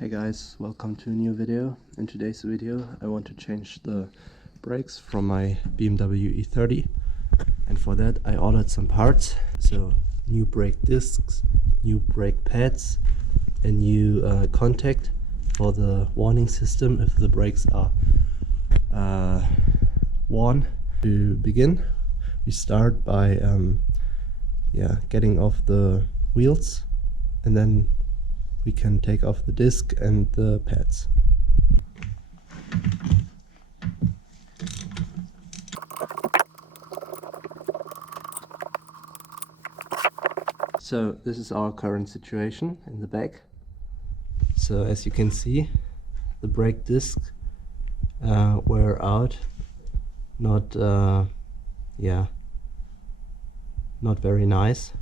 Hey guys, welcome to a new video. In today's video I want to change the brakes from my BMW E30, and for that I ordered some parts. So new brake discs, new brake pads, a new contact for the warning system if the brakes are worn. To begin, we start by getting off the wheels, and then we can take off the disc and the pads. So this is our current situation in the back. So as you can see, the brake discs wear out. Not very nice.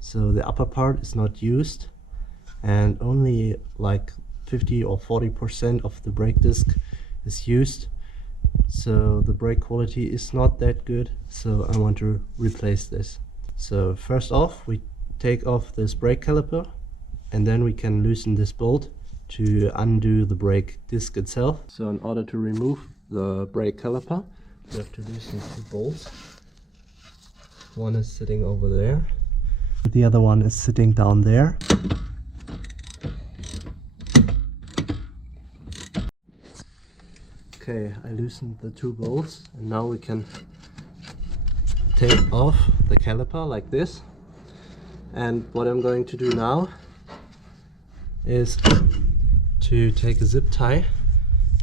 So the upper part is not used, and only like 50 or 40% of the brake disc is used. So the brake quality is not that good, so I want to replace this. So first off, we take off this brake caliper, and then we can loosen this bolt to undo the brake disc itself. So in order to remove the brake caliper, we have to loosen two bolts. One is sitting over there, the other one is sitting down there. Okay, I loosened the two bolts, and now we can take off the caliper like this. And what I'm going to do now is to take a zip tie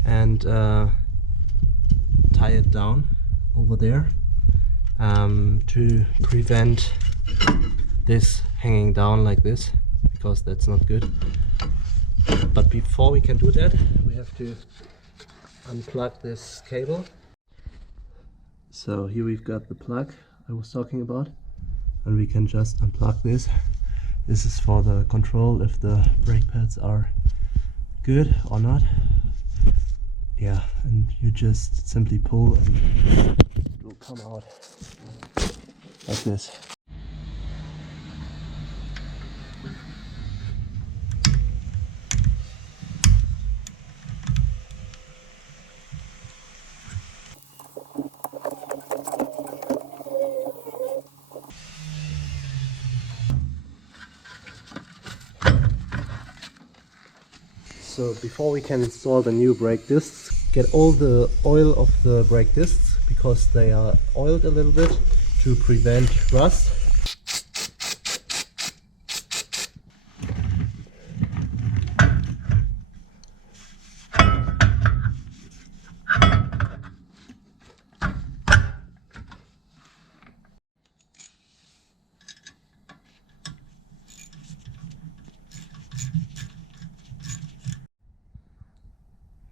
and tie it down over there to prevent this hanging down like this, because that's not good. But before we can do that, we have to unplug this cable. So here we've got the plug I was talking about, and we can just unplug this. This is for the control if the brake pads are good or not. Yeah, and you just simply pull and it will come out like this. So before we can install the new brake discs, get all the oil of the brake discs, because they are oiled a little bit to prevent rust.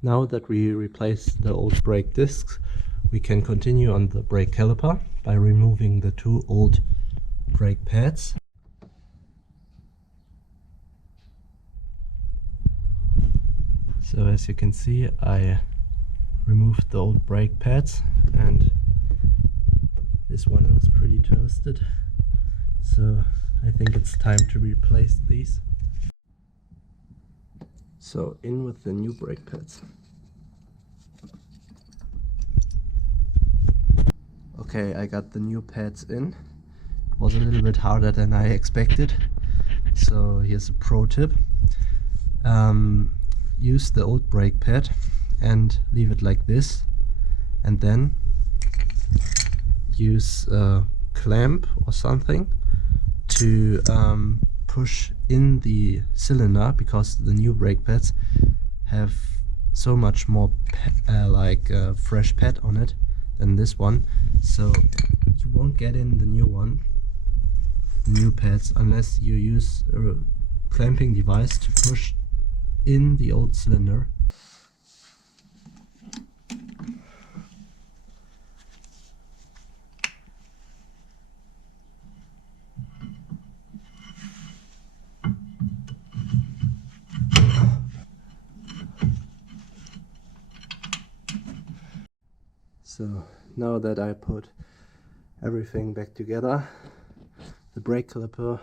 Now that we replaced the old brake discs, we can continue on the brake caliper by removing the two old brake pads. So as you can see, I removed the old brake pads, and this one looks pretty toasted. So I think it's time to replace these. So in with the new brake pads. Okay, I got the new pads in. It was a little bit harder than I expected. So here's a pro tip. Use the old brake pad and leave it like this, and then use a clamp or something to push in the cylinder, because the new brake pads have so much more fresh pad on it than this one, so you won't get in the new pads, unless you use a clamping device to push in the old cylinder. So now that I put everything back together, the brake caliper,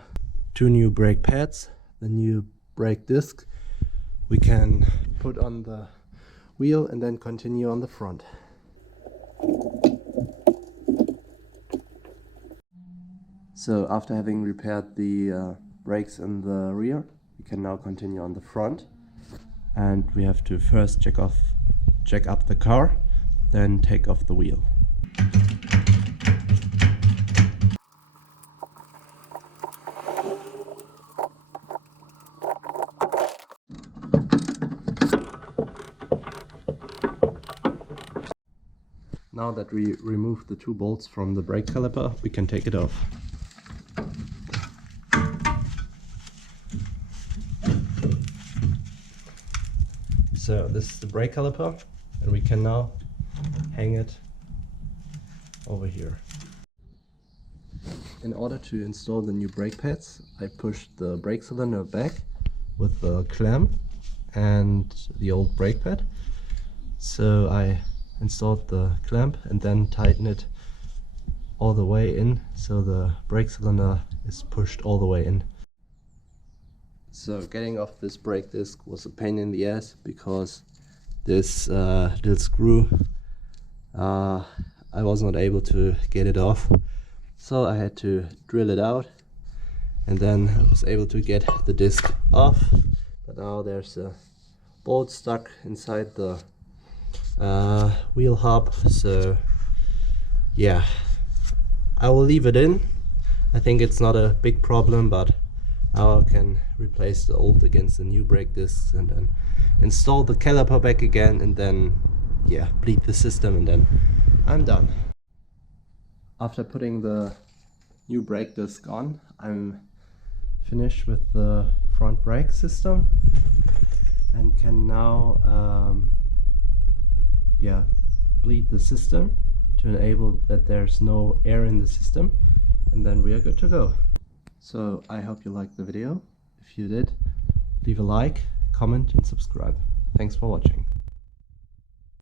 two new brake pads, the new brake disc, we can put on the wheel and then continue on the front. So after having repaired the brakes in the rear, we can now continue on the front, and we have to first check up the car, then take off the wheel. Now that we removed the 2 bolts from the brake caliper, we can take it off. So this is the brake caliper, and we can now hang it over here. In order to install the new brake pads, I pushed the brake cylinder back with the clamp and the old brake pad. So I installed the clamp and then tighten it all the way in, so the brake cylinder is pushed all the way in. So getting off this brake disc was a pain in the ass, because this little screw, I was not able to get it off, so I had to drill it out, and then I was able to get the disc off. But now there's a bolt stuck inside the wheel hub, so yeah, I will leave it in. I think it's not a big problem, but now I can replace the old against the new brake discs and then install the caliper back again, and then yeah, bleed the system, and then I'm done. After putting the new brake disc on, I'm finished with the front brake system and can now yeah, bleed the system to enable that there's no air in the system, and then we are good to go. So I hope you liked the video. If you did, leave a like, comment and subscribe. Thanks for watching.